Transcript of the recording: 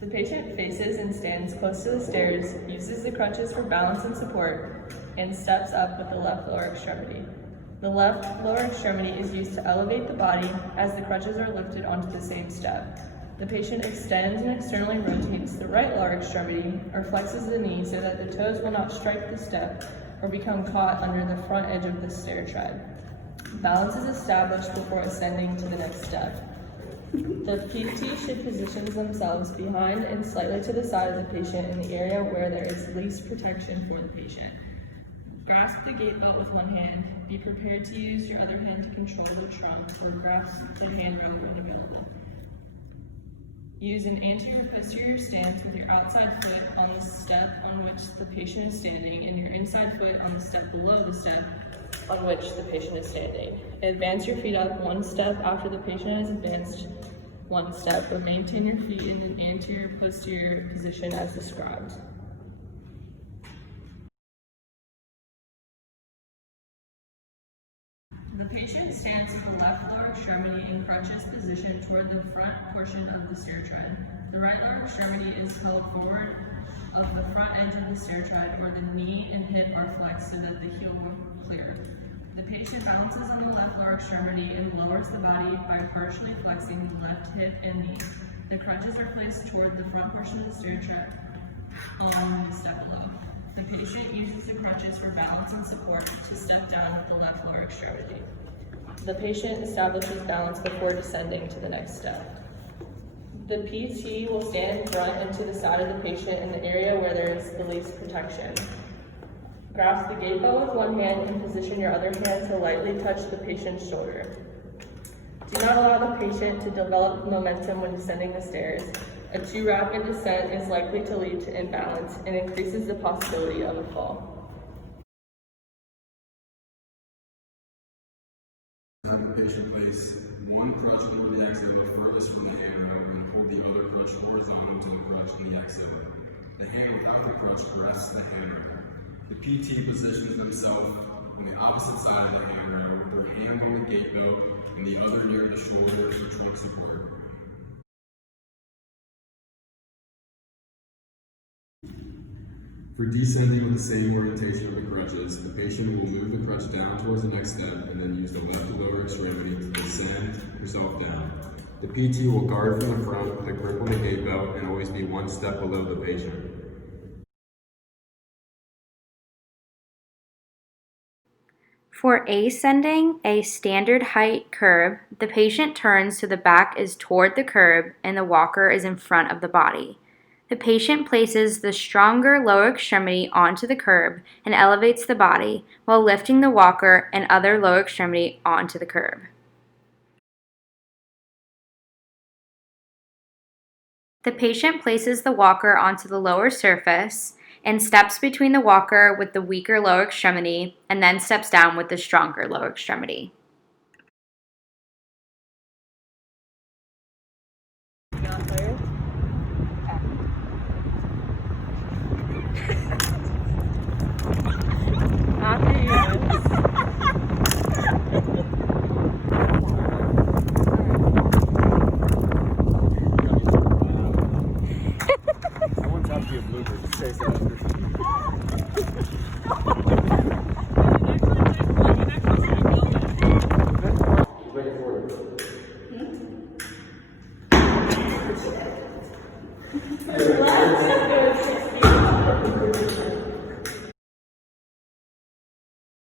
The patient faces and stands close to the stairs, uses the crutches for balance and support, and steps up with the left lower extremity. The left lower extremity is used to elevate the body as the crutches are lifted onto the same step. The patient extends and externally rotates the right lower extremity or flexes the knee so that the toes will not strike the step or become caught under the front edge of the stair tread. Balance is established before ascending to the next step. The PT should position themselves behind and slightly to the side of the patient in the area where there is least protection for the patient. Grasp the gait belt with one hand. Be prepared to use your other hand to control the trunk or grasp the handrail when available. Use an anterior-posterior stance with your outside foot on the step on which the patient is standing and your inside foot on the step below the step on which the patient is standing. Advance your feet up one step after the patient has advanced one step, but maintain your feet in an anterior-posterior position as described. The patient stands with the left lower extremity in crutches positioned toward the front portion of the stair tread. The right lower extremity is held forward of the front edge of the stair tread where the knee and hip are flexed so that the heel will clear. The patient balances on the left lower extremity and lowers the body by partially flexing the left hip and knee. The crutches are placed toward the front portion of the stair tread on the step below. The patient uses the crutches for balance and support to step down with the left lower extremity. The patient establishes balance before descending to the next step. The PT will stand in front and to the side of the patient in the area where there is the least protection. Grasp the gait belt with one hand and position your other hand to lightly touch the patient's shoulder. Do not allow the patient to develop momentum when descending the stairs. A too rapid descent is likely to lead to imbalance and increases the possibility of a fall. Have the patient place one crutch over the axilla furthest from the handrail and hold the other crutch horizontal to the crutch in the axilla. The hand without the crutch grasps the handrail. The PT positions themselves on the opposite side of the handrail with their hand on the gait belt and the other near the shoulder for trunk support. For descending with the same orientation of the crutches, the patient will move the crutch down towards the next step and then use the left lower extremity to descend herself down. The PT will guard from the front with a grip on the gait belt and always be one step below the patient. For ascending a standard height curb, the patient turns so the back is toward the curb and the walker is in front of the body. The patient places the stronger lower extremity onto the curb and elevates the body while lifting the walker and other lower extremity onto the curb. The patient places the walker onto the lower surface and steps between the walker with the weaker lower extremity and then steps down with the stronger lower extremity. Let's